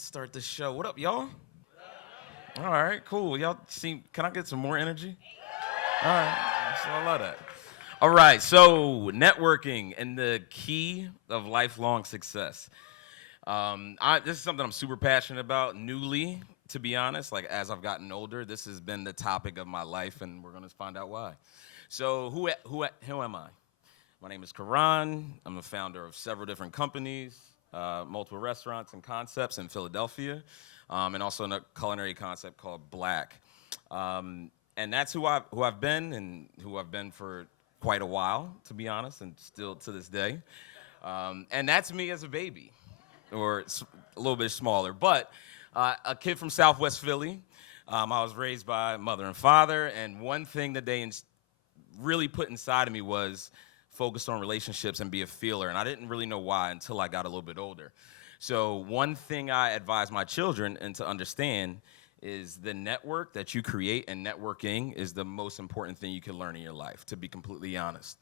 Let's start the show. What up, y'all? All right, cool. Y'all seem, can I get some more energy? All right, so I love that. All right, so networking and the key of lifelong success. This is something I'm super passionate about, newly, to be honest. Like, as I've gotten older, this has been the topic of my life, and we're going to find out why. So, who am I? My name is Khoran. I'm the founder of several different companies, multiple restaurants and concepts in Philadelphia, and also a culinary concept called Black. And that's who I've been, and who I've been for quite a while, to be honest, and still to this day. And that's me as a baby, or a little bit smaller, but a kid from Southwest Philly. I was raised by mother and father, and one thing that they really put inside of me was focus on relationships and be a feeler, and I didn't really know why until I got a little bit older. So one thing I advise my children and to understand is the network that you create, and networking is the most important thing you can learn in your life, to be completely honest.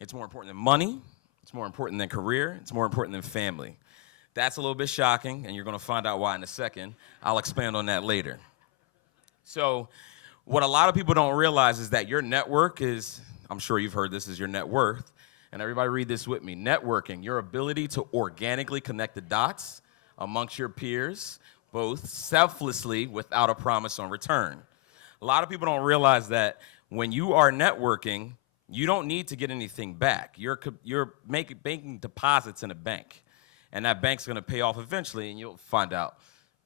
It's more important than money, it's more important than career, it's more important than family. That's a little bit shocking, and you're gonna find out why in a second. I'll expand on that later. So what a lot of people don't realize is that your network is, I'm sure you've heard this, is your net worth. And everybody read this with me. Networking, your ability to organically connect the dots amongst your peers, both selflessly without a promise on return. A lot of people don't realize that when you are networking, you don't need to get anything back. You're making deposits in a bank, and that bank's gonna pay off eventually, and you'll find out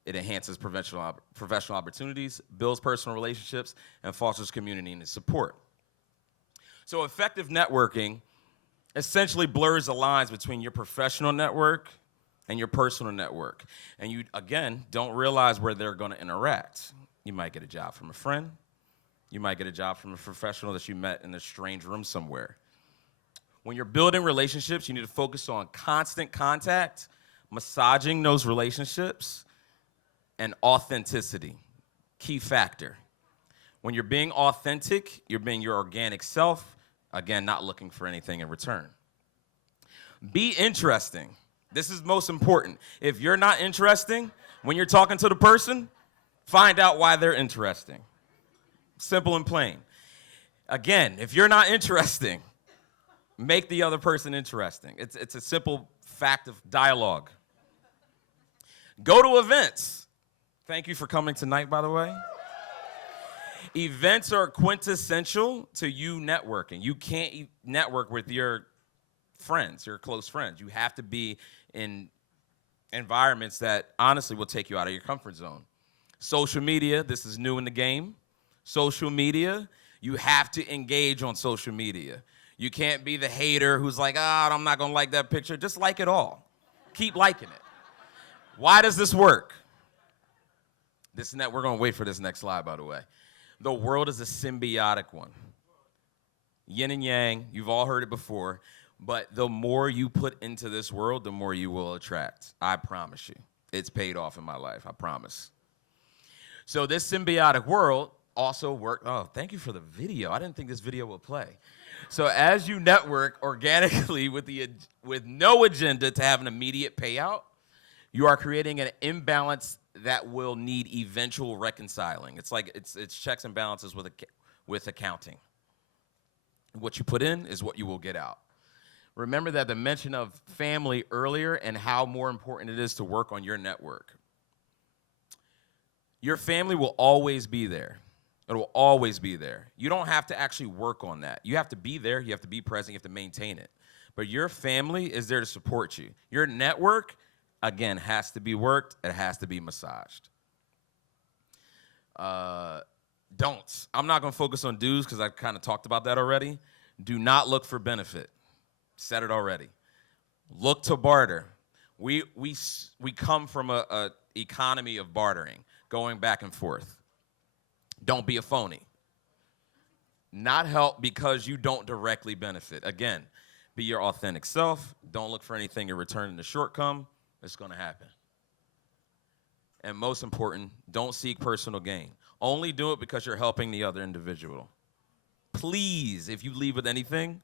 it enhances professional opportunities, builds personal relationships, and fosters community and support. So effective networking essentially blurs the lines between your professional network and your personal network. And you, again, don't realize where they're gonna interact. You might get a job from a friend. You might get a job from a professional that you met in a strange room somewhere. When you're building relationships, you need to focus on constant contact, massaging those relationships, and authenticity. Key factor. When you're being authentic, you're being your organic self, again, not looking for anything in return. Be interesting. This is most important. If you're not interesting, when you're talking to the person, find out why they're interesting. Simple and plain. Again, if you're not interesting, make the other person interesting. It's a simple fact of dialogue. Go to events. Thank you for coming tonight, by the way. Events are quintessential to you networking. You can't network with your friends, your close friends. You have to be in environments that honestly will take you out of your comfort zone. Social media, this is new in the game. Social media, you have to engage on social media. You can't be the hater who's like, I'm not gonna like that picture. Just like it all. Keep liking it. Why does this work? We're gonna wait for this next slide, by the way. The world is a symbiotic one. Yin and yang, you've all heard it before, but the more you put into this world, the more you will attract. I promise you. It's paid off in my life, I promise. So this symbiotic world also works. Oh, thank you for the video. I didn't think this video would play. So as you network organically with no agenda to have an immediate payout, you are creating an imbalance that will need eventual reconciling. It's like it's checks and balances with accounting. What you put in is what you will get out. Remember that the mention of family earlier and how more important it is to work on your network. Your family will always be there. It will always be there. You don't have to actually work on that. You have to be there, you have to be present, you have to maintain it. But your family is there to support you. Your network, again, has to be worked, it has to be massaged. Don'ts. I'm not gonna focus on do's because I kind of talked about that already. Do not look for benefit. Said it already. Look to barter. We come from a economy of bartering, going back and forth. Don't be a phony. Not help because you don't directly benefit. Again, be your authentic self. Don't look for anything in return in the short come. It's gonna happen. And most important, don't seek personal gain. Only do it because you're helping the other individual. Please, if you leave with anything,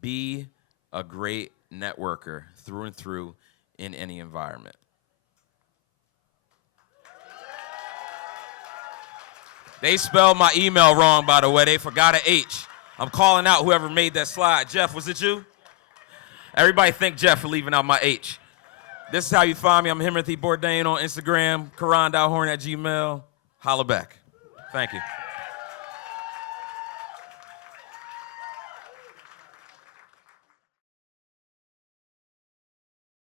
be a great networker through and through in any environment. They spelled my email wrong, by the way. They forgot an H. I'm calling out whoever made that slide. Jeff, was it you? Everybody thank Jeff for leaving out my H. This is how you find me. I'm Himothy Bourdain on Instagram, Khoran.horn@gmail. Holla back. Thank you.